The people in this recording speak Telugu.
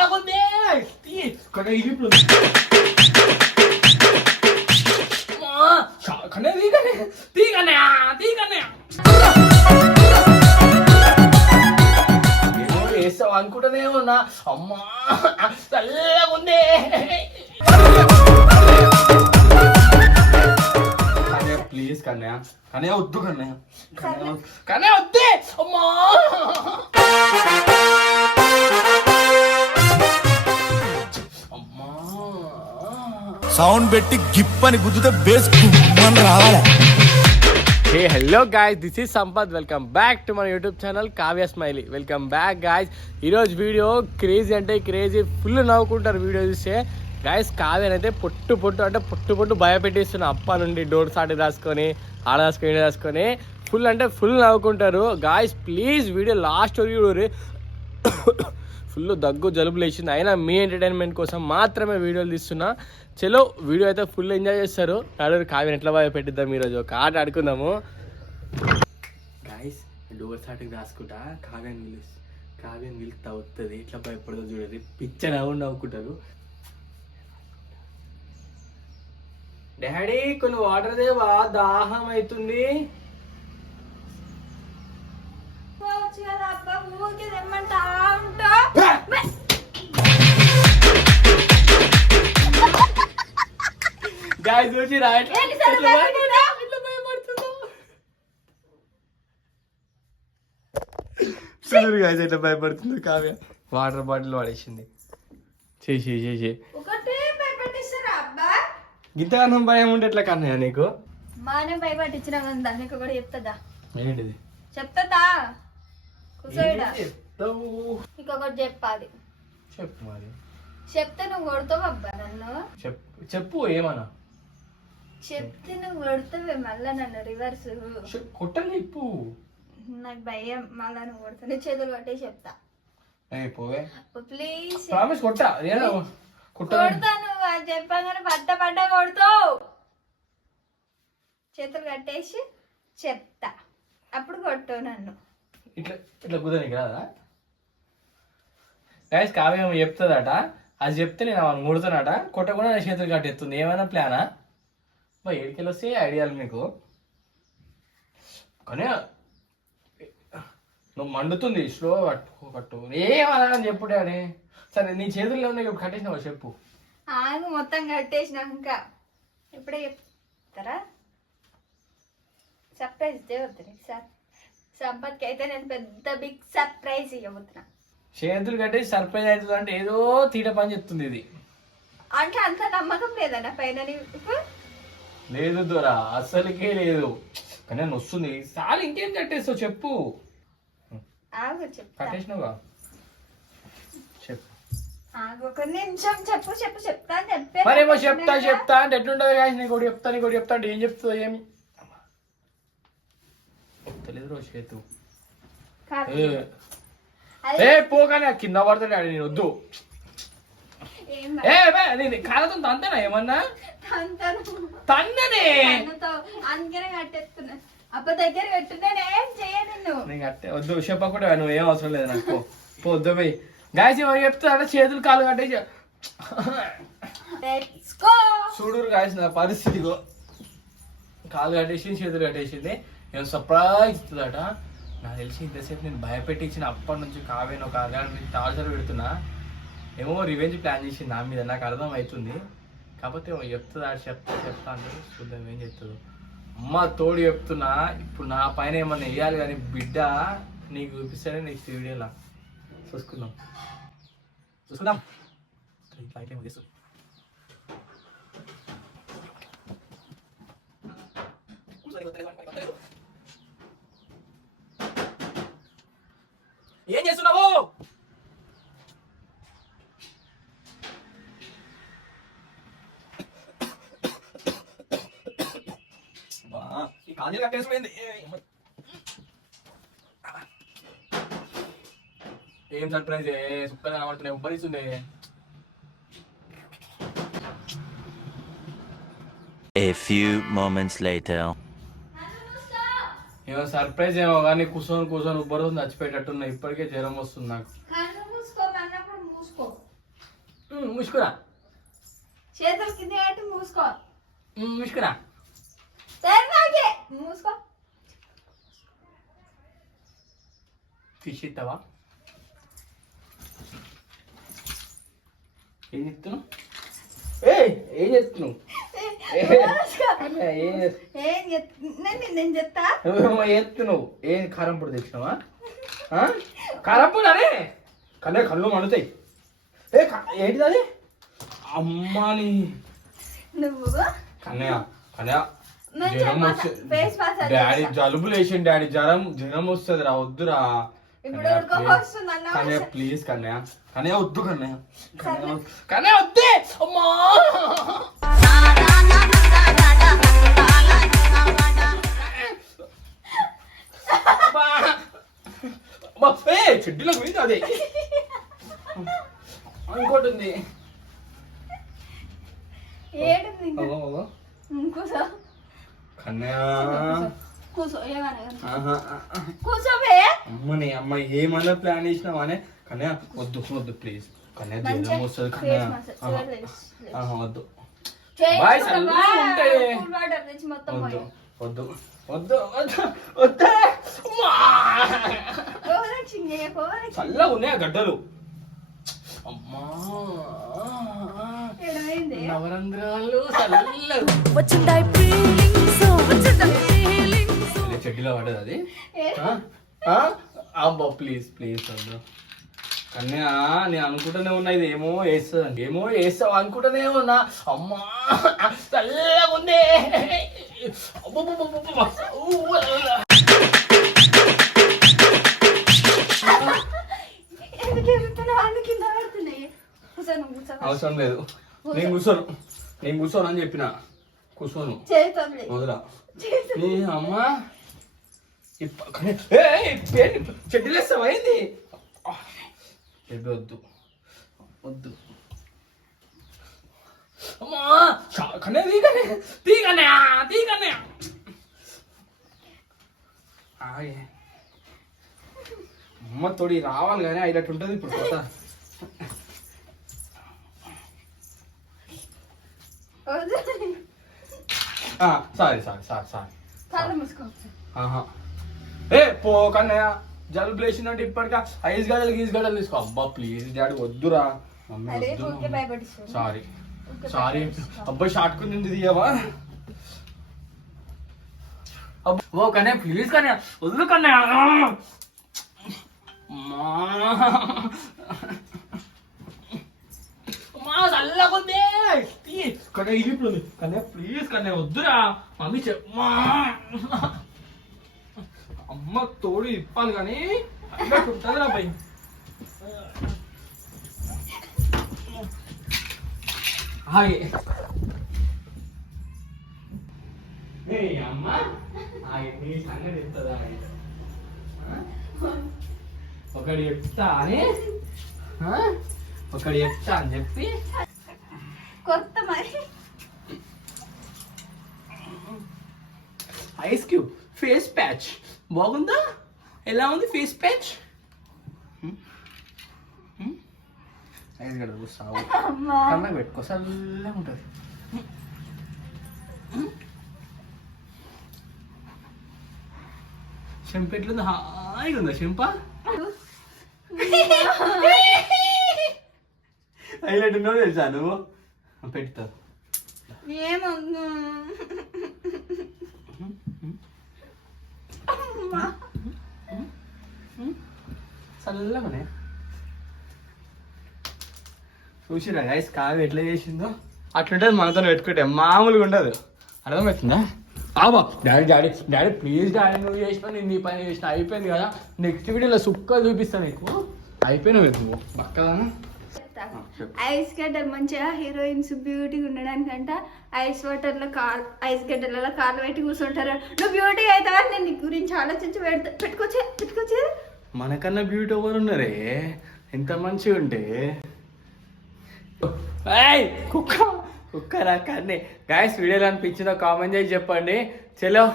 చల్లగుంది తీ కనే ఇప్పుడు కనే తీగనే తీగనే తీగనే ఏమో వేస్తావు అమ్మా చల్లగుంది కన్యా ప్లీజ్ కన్యా కన్యా వద్దు కన్యా కన్యా వద్దే. అమ్మా. సౌండ్ పెట్టి గిప్ అని గుద్దుతే బేస్ గుమ్మని రావాలి. Hey hello guys this is Sampath welcome back to మన YouTube channel Kavya Smiley welcome back guys ఈరోజు వీడియో క్రేజీ అంటే క్రేజీ ఫుల్ నవ్వుకుంటారు వీడియో చూస్తే. గాయస్ కావ్యని అయితే పొట్టు పొట్టు అంటే పొట్టు పొట్టు భయపెట్టేస్తున్నా. అప్ప నుండి డోర్ సాటి రాసుకొని ఆడ రాసుకొని ఈడ రాసుకొని ఫుల్ అంటే ఫుల్ నవ్వుకుంటారు. గాయస్ ప్లీజ్ వీడియో లాస్ట్ చూడు. ఫుల్ దగ్గు జలుబు లేచింది. అయినా మీ ఎంటర్టైన్మెంట్ కోసం మాత్రమే వీడియోలు తీస్తున్నా. చలో వీడియో అయితే ఫుల్ ఎంజాయ్ చేస్తారు. ఆడు కావ్యం ఎట్లా బాగా పెట్టిద్దాం ఈరోజు? ఒక ఆట ఆడుకుందాము. గాయస్ డోర్ సాటికి రాసుకుంటా. కావ్యం పిలుస్తు కావ్యం పిలుస్తా వస్తుంది ఎట్లా భయపడదో చూడండి. పిచ్చ నవ్వు నవ్వుకుంటారు. డాడీ కొన్ని వాటర్ దేవా దాహం అవుతుంది. ఊరికే తెమ్మంటా ఉంటా? గాయస్ చూసి రా. ఎట్లా- ఏంటి సార్ ఎట్లా భయ- భయపడ్డా? ఎట్లా భయపడుతుందో. చూడు గాయస్ ఎట్లా భయపడుతుందో కావ్య వాటర్ బాటిల్ వాడేసింది. చేసి చేసి గింతగానం భయం ఉంటే ఎట్లా కన్నయ్య నీకు? మానే భయపట్టించిన కదా నీకు కూడా చెప్తుందా? ఏంటిది? చెప్తుందా? ఇంకొకటి చెప్పాలి. చెప్పు మరి. చెప్తే నువ్వు కొడతావు అబ్బా నన్ను? చెప్పు చెప్పు ఏమన్నా. చెప్తే నువ్వు కొడతావే మళ్ళా నన్ను రివర్స్ కొట్టని చెప్పు నాకు భయం మళ్ళా నువ్వు కొడతా. నీ చేతులు పట్టే చెప్తా. పోవే. ప్లీజ్ ప్రామిస్ కొట్టా? ఏదో కొట్ట కొడతా నువ్వు అది చెప్పగానే పట్ట పట్ట కొడతావు. చేతులు కట్టేసి చెప్తా. అప్పుడు కొట్టు నన్ను. ఇట్లా ఇట్లా కుదరనికి రాదా? గైస్ కావ్యం చెప్తుందట. అది చెప్తే నేను అవన్నీ ముడుతానట. కొట్టకుండా నా చేతులు కట్టెత్తుంది ఏమైనా ప్లానా? బా ఏడికెళ్ళి వస్తే ఐడియాలు మీకు కానీ నువ్వు మండుతుంది స్లో కట్టు కట్టు. ఏమన్నా అని చెప్పుడే అని సరే నీ చేతుల్లో ఉన్నాయి ఇప్పుడు కట్టేసినావా చెప్పు. ఆగు మొత్తం కట్టేసినాక ఇప్పుడే చెప్తారా? Surprise దేవద్దు sir. సంపత్కి అయితే నేను పెద్ద బిగ్ సర్ప్రైజ్ ఇవ్వబోతున్నా. చేతులు కట్టేసి సర్ప్రైజ్ అవుతుంది అంటే ఏదో తీట పని చెప్తుంది ఇది. అంటే అంత నమ్మకం లేదా నా పైన నీకు లేదు దొరా అస్సలకే లేదు. కానీ నన్ను వస్తుంది. సార్ ఇంకేం కట్టేస్తావు చెప్పు. ఆగు చెప్తా. కట్టేసినావుగా చెప్పు. ఆగు ఒక నిమిషం చెప్పు చెప్పు చెప్తా అని చెప్పే మరేమో చెప్తా చెప్తా అంటే ఎట్లుంటది కానీ నీకు ఒకటి చెప్తా నీకు ఒకటి చెప్తా అంటే ఏం చెప్తావు ఏం చేతు. ఏ, పోగానే కింద పడతాడు ఆడి నేను వద్దు. ఏం ఏ బే, నేను కాలతో తంతనా ఏమన్నా? తన్ననే తనతో అందుకనే కట్టేస్తున్నా. అప్ప దగ్గర పెట్టున్నాను ఏం చెయ్య నిన్ను. నీకు అట్టే వద్దు చెప్పకుండా నువ్వు ఏం అవసరం లేదు నాకు. పో. పో వద్దు పోయి. గాయస్ ఏమో చెప్తా అంటే చేతులు కాలు కట్టేసి లెట్స్ గో చూడురు గాయస్ నా పరిస్థితి ఇగో. కాలు కట్టేసి చేతులు కట్టేసింది. నేను సర్ప్రైజ్ ఇస్తుందట. నాకు తెలిసి ఇంతసేపు నేను భయపెట్టించిన అప్పటి నుంచి కావేను ఒక అరగంట టార్చర్ పెడుతున్నా. ఏమో రివెంజ్ ప్లాన్ చేసి నా మీద నాకు అర్థం అవుతుంది కాకపోతే ఏమో చెప్తుందా చెప్తా చెప్తా అంటే చూద్దాం ఏం చెప్తుందో. అమ్మ తోడు చెప్తున్నా ఇప్పుడు నా పైన ఏమన్నా వేయాలి కానీ బిడ్డ నీకు చూపిస్తానే నెక్స్ట్ వీడియోలా చూసుకుందాం. చూసుకుందాం. బయట ఏమో చేస్తుంది you చేస్తున్నావు బా, ఈ కాజీలు కట్టేసిపోయింది. ఏం సర్ప్రైజ్ సూపర్ కనబడుతున్నాయి. ఉబ్బరిస్తుంది A few moments later. ఏమో సర్ప్రైజ్ ఏమో కానీ కూర్చొని కూర్చొని ఉబ్బరు చచ్చిపోయేటట్టున్నా ఇప్పటికే జ్వరం వస్తుంది నాకు. ముసుకురా. చేతులు కింద పెట్టి మూసుకో. ముసుకురా. మూసుకో. ఫిష్ ఇస్తావా ఏం చెప్తున్నావు ఏ ఏం చెప్తున్నావు. ఏం చెప్తా ఎత్తున్నావు ఏం కారం పొడి తెచ్చినావా? ఆ? కారం పొడి అరే కళ్ళే కళ్ళు మండుతాయి. ఏ ఏంటిది అది? అమ్మాని. నువ్వు? కన్నయ్య కన్నయ్య. జ్వరం వస్తుంది డాడీ. జలుబు లేచింది డాడీ జ్వరం జ్వరం వస్తుంది రా వద్దురా. కన్నయ్య, ప్లీజ్ కన్నయ్య కన్నయ్య. వద్దు కన్నయ్య. కన్నయ్య. వద్దు. అమ్మా! చెడ్డీలో పోయింది అదే. ఇంకోటి ఉంది. కూసోవే అమ్మని అమ్మ ఏమన్నా ప్లాన్ చేసినావానే కన్నయ్య వద్దు వద్దు ప్లీజ్ వస్తుంది వద్దు. బాయ్, వద్దు. వద్దు వద్దు వద్దు. చల్లగా ఉన్నాయి గడ్డలు? అమ్మా? నవరంధ్రాలు చల్లగా వచ్చిందాయి చెడ్డీలో పడదు అది? అబ్బా ప్లీజ్ ప్లీజ్ వద్దు. కన్యా నేను అనుకుంటూనే ఉన్నా ఇది ఏమో వేస్తుంది ఏమో వేస్తావు అనుకుంటూనే ఉన్నా. అమ్మా చల్లగా ఉంది. అవసరం లేదు. నేను కూర్చోను. నేను కూర్చోను అని చెప్పిన. కూర్చోను. వదలా. అమ్మా? ఇప్ప- కానీ- ఏయ్, ఏంటి? చెడ్డీలు వేస్తావా? ఏంది? వద్దు. వద్దు. అమ్మా! కన్నయ్య తీగనే తీగనే తీగనే అమ్మ తోడి రావాలి కానీ అయినట్టు ఉంటుంది ఇప్పుడు కొత్త వద్దు. సారీ సారీ సారీ సారీ కళ్ళు మూసుకో. ఆహా. ఏ పో కన్నయ్య జలుబు లేచిందంటే ఇప్పటికా ఐస్ గడలు గీస్ గడలు తీసుకో అబ్బా ప్లీజ్ డాడీ వద్దురా మమ్మీ అరే, వద్దు ఊరికే భయపడిస్తాను. సారీ ఊరికే సారీ భయపడిస్తాను. అబ్బాయి షార్ట్ కుంది తీయవా అబ్బో కన్నయ్య ప్లీజ్ కన్నయ్య వదులు కన్నయ్య అమ్మా. అమ్మా చల్లగుంది తీ. కన్నయ్య ఇది కన్నయ్య ప్లీజ్ కన్నయ్య వద్దురా. మమ్మీ చెప్పమా అమ్మ తోడు ఇప్పాలి కానీ అన్నట్టు ఉంటుందిరా భయ్ హాయ్. ఏ అమ్మ. హాయ్ నీ సంగతి చెప్తుందా? ఒకటి చెప్తా అని ఒకటి చెప్తా అని చెప్పి కొత్త మరి ఐస్ క్యూబ్ ఫేస్ ప్యాచ్. బాగుందా? ఎలా ఉంది ఫేస్ ప్యాచ్? గడ్డ చూస్తావు అమ్మా. కన్నా పెట్టుకో చల్లగా ఉంటుంది. చెంప ఎట్లుంది? హాయిగా ఉందా చెంప? హైలైట్ ఉన్నో తెలుసా నువ్వు? పెడతా. ఏమొద్దు చల్లగానే చూసిరా గైస్ కావ్య ఎట్లా చేసిందో? అట్లుంటుంది మనతో పెట్టుకుంటే మామూలుగా ఉండదు. అర్థమవుతుందా? Aba daddy daddy daddy please daddy నువ్వు చేసిన నేను నీ పని చేసిన అయిపోయింది కదా. నెక్స్ట్ వీడియోలో సుక్క చూపిస్తాను నీకు. అయిపోయినావు నువ్వు. చెప్పు. ఐస్ గడ్డలు మంచిగా హీరోయిన్స్ బ్యూటీగా ఉండడానికంట ఐస్ వాటర్లో కాల్ ఐస్ గడ్డలలో కాళ్ళు పెట్టి కూర్చుంటారు. నువ్వు బ్యూటీ అవుతావా? నేను నీ గురించి ఆలోచించి పెడతా. పెట్టుకోవచ్చే పెట్టుకోవచ్చే మనకన్నా బ్యూటీ ఎవరు ఉన్నారే? ఎంత మంచిగా ఉంటే? కుక్క కుక్క కుక్క రాకనే గాయస్ వీడియోలో అనిపించిందో కామెంట్ చేసి చెప్పండి. చలో.